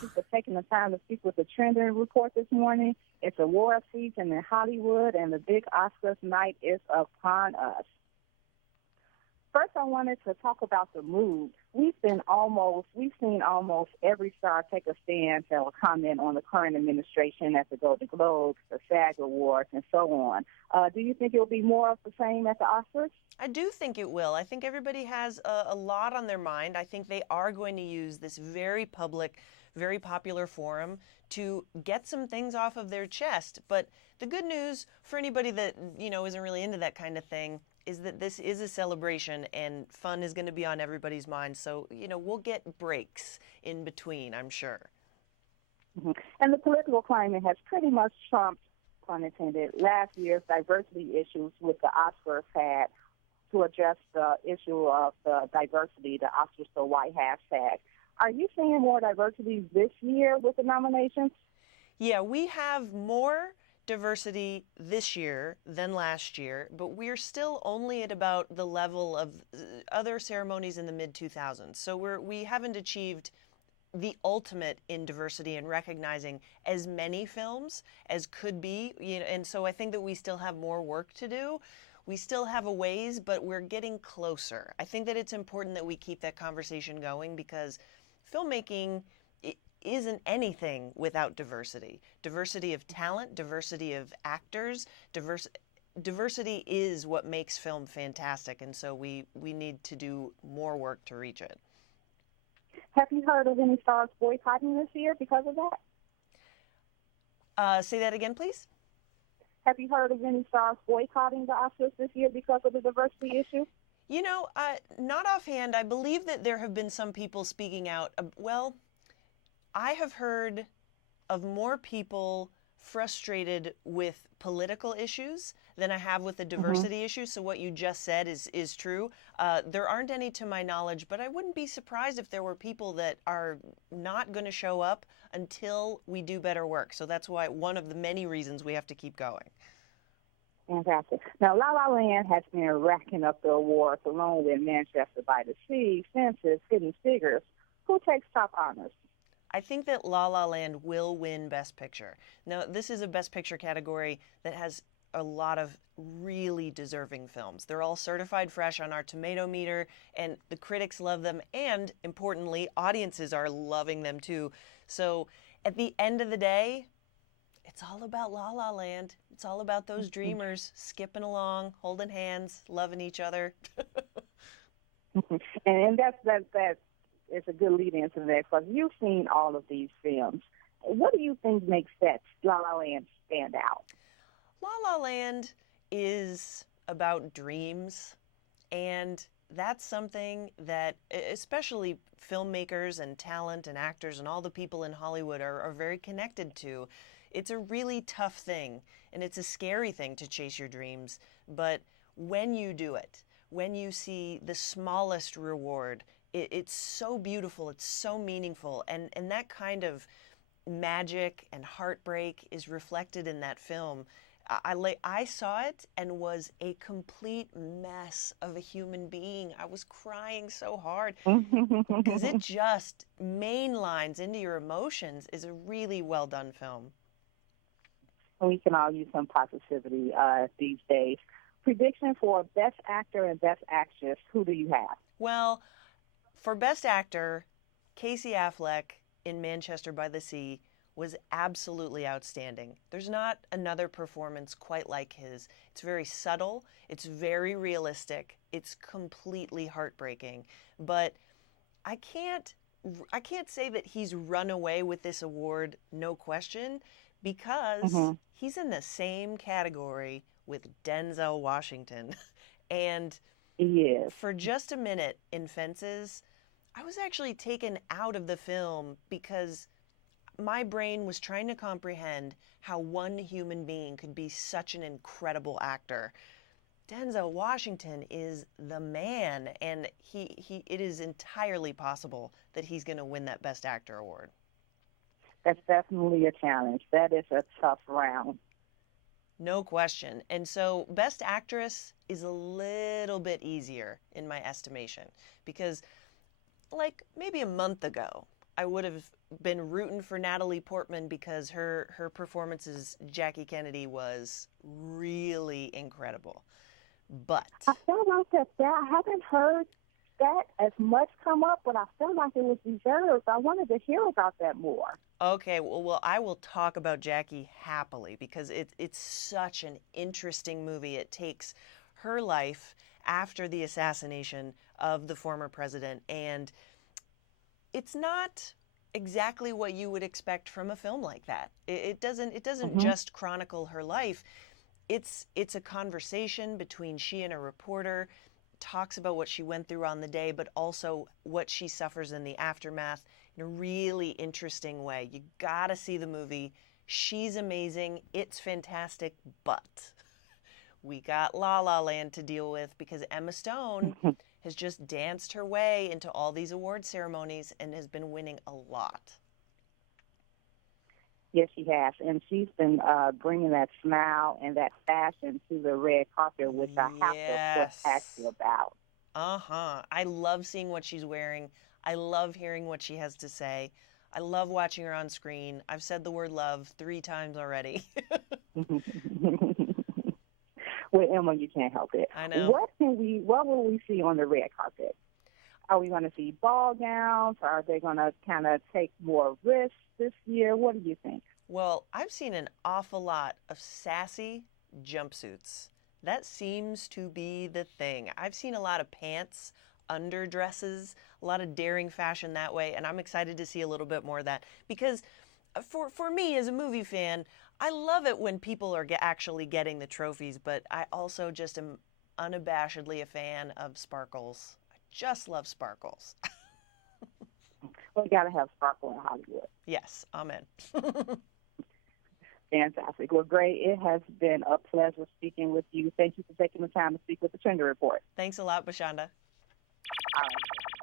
thank you for taking the time to speak with the Trending Report this morning. It's award season in Hollywood, and the big Oscars night is upon us. First, I wanted to talk about the mood. We've seen almost every star take a stand or comment on the current administration at the Golden Globes, the SAG Awards, and so on. Do you think it will be more of the same at the Oscars? I do think it will. I think everybody has a lot on their mind. I think they are going to use this very public, very popular forum to get some things off of their chest. But the good news for anybody that, isn't really into that kind of thing is that this is a celebration and fun is going to be on everybody's mind. So, we'll get breaks in between, I'm sure. Mm-hmm. And the political climate has pretty much trumped, pun intended, last year's diversity issues with the Oscars had to address the issue of the diversity, the Oscars So White hashtag. Are you seeing more diversity this year with the nominations? Yeah, we have more diversity this year than last year, but we're still only at about the level of other ceremonies in the mid-2000s. So we haven't achieved the ultimate in diversity and recognizing as many films as could be, and so I think that we still have more work to do. We still have a ways, but we're getting closer. I think that it's important that we keep that conversation going because filmmaking isn't anything without diversity. Diversity of talent, diversity of actors, diversity is what makes film fantastic, and so we need to do more work to reach it. Have you heard of any stars boycotting this year because of that? Say that again, please. Have you heard of any stars boycotting the Oscars this year because of the diversity issue? Not offhand. I believe that there have been some people speaking out. I have heard of more people frustrated with political issues than I have with the diversity issue. So what you just said is true. There aren't any to my knowledge, but I wouldn't be surprised if there were people that are not going to show up until we do better work. So that's why one of the many reasons we have to keep going. Fantastic. Now, La La Land has been racking up the awards along with Manchester by the Sea, Fences, Hidden Figures. Who takes top honors? I think that La La Land will win Best Picture. Now, this is a Best Picture category that has a lot of really deserving films. They're all certified fresh on our tomato meter, and the critics love them, and importantly, audiences are loving them too. So at the end of the day, it's all about La La Land. It's all about those dreamers skipping along, holding hands, loving each other. And that's it's a good lead into that because you've seen all of these films. What do you think makes that La La Land stand out? La La Land is about dreams, and that's something that especially filmmakers and talent and actors and all the people in Hollywood are very connected to. It's a really tough thing, and it's a scary thing to chase your dreams, but when you do it, when you see the smallest reward, it's so beautiful, it's so meaningful, and that kind of magic and heartbreak is reflected in that film. I saw it and was a complete mess of a human being. I was crying so hard because it just mainlines into your emotions. Is a really well done film. We can all use some positivity these days. Prediction for Best Actor and Best Actress, who do you have? Well, for Best Actor, Casey Affleck in Manchester by the Sea was absolutely outstanding. There's not another performance quite like his. It's very subtle, it's very realistic, it's completely heartbreaking. But I can't say that he's run away with this award, no question, because he's in the same category with Denzel Washington. And for just a minute in Fences, I was actually taken out of the film because my brain was trying to comprehend how one human being could be such an incredible actor. Denzel Washington is the man, and it is entirely possible that he's going to win that Best Actor award. That's definitely a challenge. That is a tough round. No question. And so Best Actress is a little bit easier in my estimation because like maybe a month ago, I would have been rooting for Natalie Portman because her performance as Jackie Kennedy was really incredible. But I feel like I haven't heard that as much come up, but I feel like it was deserved. I wanted to hear about that more. okay, well, I will talk about Jackie happily because it's such an interesting movie. It takes her life after the assassination of the former president, and it's not exactly what you would expect from a film like that. It doesn't just chronicle her life. It's a conversation between she and a reporter, talks about what she went through on the day, but also what she suffers in the aftermath in a really interesting way. You gotta see the movie. She's amazing. It's fantastic, but we got La La Land to deal with because Emma Stone has just danced her way into all these award ceremonies and has been winning a lot. Yes, she has. And she's been bringing that smile and that fashion to the red carpet, which I have to ask you about. Uh-huh. I love seeing what she's wearing. I love hearing what she has to say. I love watching her on screen. I've said the word love 3 times already. With Emma, you can't help it. I know. What will we see on the red carpet? Are we going to see ball gowns? Or are they going to kind of take more risks this year? What do you think? Well, I've seen an awful lot of sassy jumpsuits. That seems to be the thing. I've seen a lot of pants, underdresses, a lot of daring fashion that way, and I'm excited to see a little bit more of that because for me as a movie fan, I love it when people are actually getting the trophies, but I also just am unabashedly a fan of sparkles. I just love sparkles. Well, you got to have sparkle in Hollywood. Yes, amen. Fantastic. Well, Grae, it has been a pleasure speaking with you. Thank you for taking the time to speak with the Trending Report. Thanks a lot, Bashanda. All right.